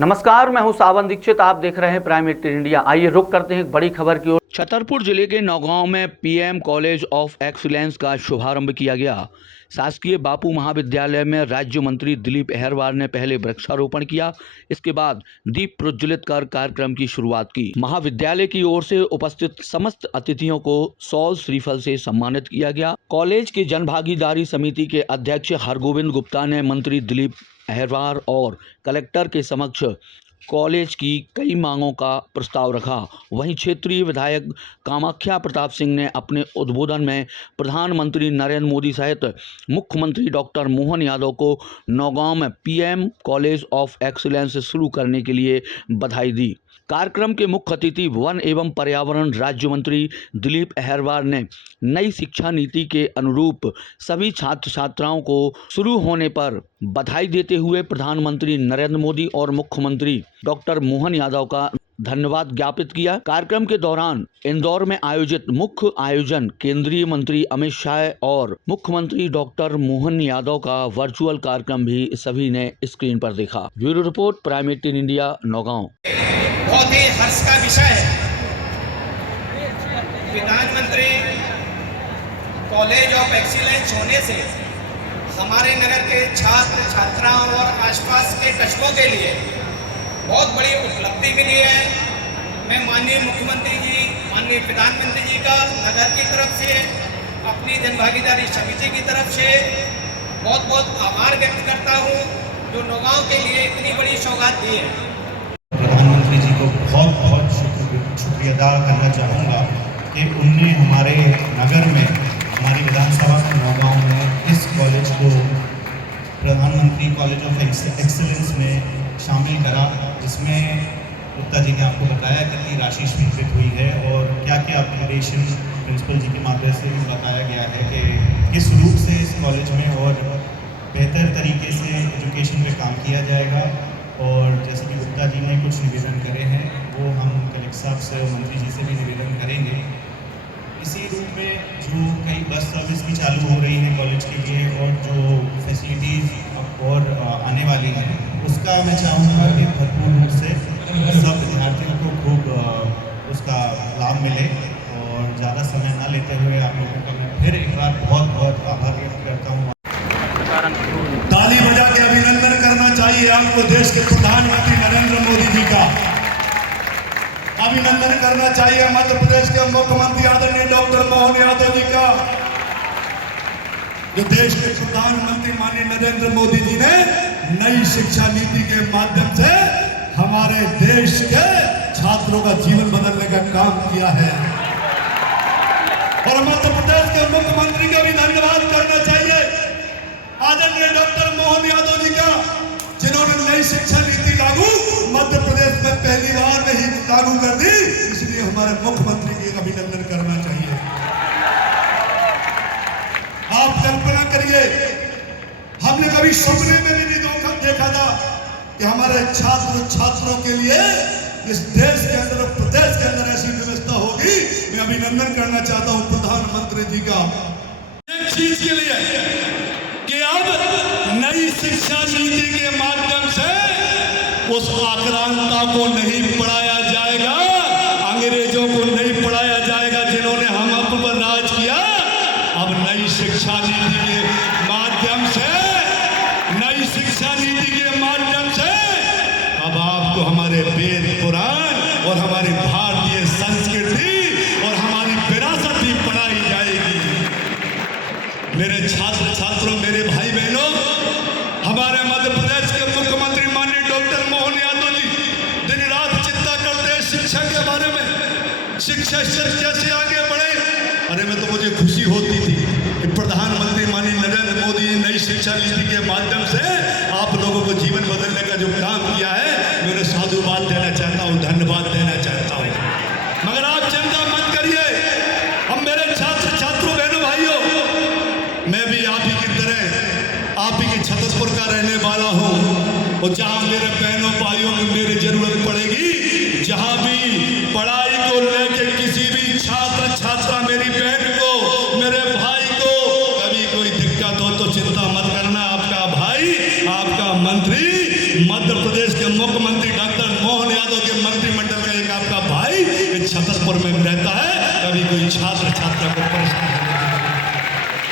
नमस्कार, मैं हूं सावन दीक्षित। आप देख रहे हैं प्राइम इंडिया। आइए रुक करते हैं एक बड़ी खबर की ओर। छतरपुर जिले के नौगांव में पीएम कॉलेज ऑफ एक्सीलेंस का शुभारंभ किया गया। शासकीय बापू महाविद्यालय में राज्य मंत्री दिलीप अहरवार ने पहले वृक्षारोपण किया। इसके बाद दीप प्रज्वलित कर कार्यक्रम की शुरुआत की। महाविद्यालय की ओर से उपस्थित समस्त अतिथियों को शॉल श्रीफल से सम्मानित किया गया। कॉलेज की जनभागीदारी समिति के अध्यक्ष हरगोविंद गुप्ता ने मंत्री दिलीप अहरवार और कलेक्टर के समक्ष कॉलेज की कई मांगों का प्रस्ताव रखा। वहीं क्षेत्रीय विधायक कामाख्या प्रताप सिंह ने अपने उद्बोधन में प्रधानमंत्री नरेंद्र मोदी सहित मुख्यमंत्री डॉक्टर मोहन यादव को नौगांव में पीएम कॉलेज ऑफ एक्सीलेंस शुरू करने के लिए बधाई दी। कार्यक्रम के मुख्य अतिथि वन एवं पर्यावरण राज्य मंत्री दिलीप अहरवार ने नई शिक्षा नीति के अनुरूप सभी छात्र छात्राओं को शुरू होने पर बधाई देते हुए प्रधानमंत्री नरेंद्र मोदी और मुख्यमंत्री डॉक्टर मोहन यादव का धन्यवाद ज्ञापित किया। कार्यक्रम के दौरान इंदौर में आयोजित मुख्य आयोजन केंद्रीय मंत्री अमित शाह और मुख्यमंत्री डॉक्टर मोहन यादव का वर्चुअल कार्यक्रम भी सभी ने स्क्रीन पर देखा। Bureau report, prime India, Naugaon. बहुत ही हर्ष का विषय है। प्रधानमंत्री कॉलेज ऑफ एक्सीलेंस होने से हमारे नगर के छात्र छात्राओं और आसपास के कस्बों के लिए बहुत बड़ी उपलब्धि मिली है। मैं माननीय मुख्यमंत्री जी, माननीय प्रधानमंत्री जी का नगर की तरफ से, अपनी जनभागीदारी समिति की तरफ से बहुत बहुत आभार व्यक्त करता हूँ, जो नौगांव के लिए इतनी बड़ी सौगात दी है। प्रधानमंत्री जी को बहुत बहुत शुक्रिया अदा करना चाहूँगा कि उनने हमारे नगर में, हमारी विधानसभा के नौगांव में इस कॉलेज को प्रधानमंत्री कॉलेज ऑफ एक्सीलेंस में शामिल करा, जिसमें गुप्ता जी ने आपको बताया कितनी राशि स्वीकृत हुई है और क्या क्या अपग्रेडेशन प्रिंसिपल जी के माध्यम से भी बताया गया है कि किस रूप से इस कॉलेज में और बेहतर तरीके से एजुकेशन पे काम किया जाएगा। और जैसे कि गुप्ता जी ने कुछ निवेदन करे हैं, वो हम कलेक्टर साहब से और मंत्री जी से भी निवेदन करेंगे। इसी रूप में जो कई बस सर्विस भी चालू हो रही है कॉलेज के लिए और जो फैसिलिटीज़ और आने वाली हैं, उसका मैं चाहूँगा कि भरपूर रूप से सब विद्यार्थियों को खूब उसका लाभ मिले। और ज़्यादा समय ना लेते हुए आप लोगों का मैं फिर एक बार बहुत बहुत आभार व्यक्त करता हूँ। ताली बजा के अभिनंदन करना चाहिए आपको देश के प्रधानमंत्री नरेंद्र मोदी जी का। अभिनंदन करना चाहिए मध्य प्रदेश के मुख्यमंत्री आदरणीय डॉक्टर मोहन यादव जी का, जो देश के प्रधानमंत्री माननीय नरेंद्र मोदी जी ने नई शिक्षा नीति के माध्यम से हमारे देश के छात्रों का जीवन बदलने का काम किया है। और मध्य प्रदेश के मुख्यमंत्री का भी धन्यवाद करना चाहिए आदरणीय डॉक्टर मोहन यादव जी का, जिन्होंने नई शिक्षा नीति लागू मध्य प्रदेश में पहली बार में ही लागू कर दी। इसलिए हमारे मुख्यमंत्री की अभिनंदन करना चाहिए। आप कल्पना करिए, हमने कभी सपने में भी नहीं देखा था कि हमारे छात्र छात्रों के लिए इस देश के अंदर और प्रदेश के अंदर ऐसी व्यवस्था होगी। मैं अभिनंदन करना चाहता हूं प्रधानमंत्री जी का एक चीज के लिए कि अब नई शिक्षा नीति के माध्यम से उस आक्रांता को नहीं पढ़ाया जाएगा, अंग्रेजों को नहीं पढ़ाया जाएगा जिन्होंने हम पर राज किया। अब नई शिक्षा नीति के माध्यम से, नई शिक्षा नीति के माध्यम से अब आपको हमारे वेद पुराण और हमारी भारतीय संस्कृति और हमारी विरासत भी पढ़ाई जाएगी। मेरे छात्र छात्रों, मेरे भाई बहनों, हमारे मध्य प्रदेश के मुख्यमंत्री माननीय डॉक्टर मोहन यादव जी दिन रात चिंता करते हैं शिक्षा के बारे में, शिक्षा स्तर कैसे आगे बढ़े। अरे मैं तो मुझे खुशी होती थी कि प्रधानमंत्री माननीय नरेंद्र मोदी ने नई शिक्षा नीति के माध्यम से आप लोगों को जीवन बदलने का जो काम किया है, मैं उन्हें साधुवाद देना चाहता हूँ, धन्यवाद देना चाहता हूँ। मगर आप चिंता मत करिए, हम मेरे छात्र छात्रों, बहनों, भाइयों, मैं भी आप ही की तरह आप ही के छतरपुर का रहने वाला हूँ। और जहाँ मेरे बहनों भाइयों में मेरी जरूरत पड़ेगी, जहाँ भी पढ़ाई को लेके किसी भी छात्र छात्रा, मेरी बहन को, मेरे भाई को कभी कोई दिक्कत हो तो चिंता मत करना। आपका भाई, आपका मंत्री मध्य प्रदेश के मुख्यमंत्री डॉक्टर मोहन यादव के मंत्रिमंडल का एक आपका भाई छतरपुर में रहता है, कभी कोई छात्र छात्रा को परेशान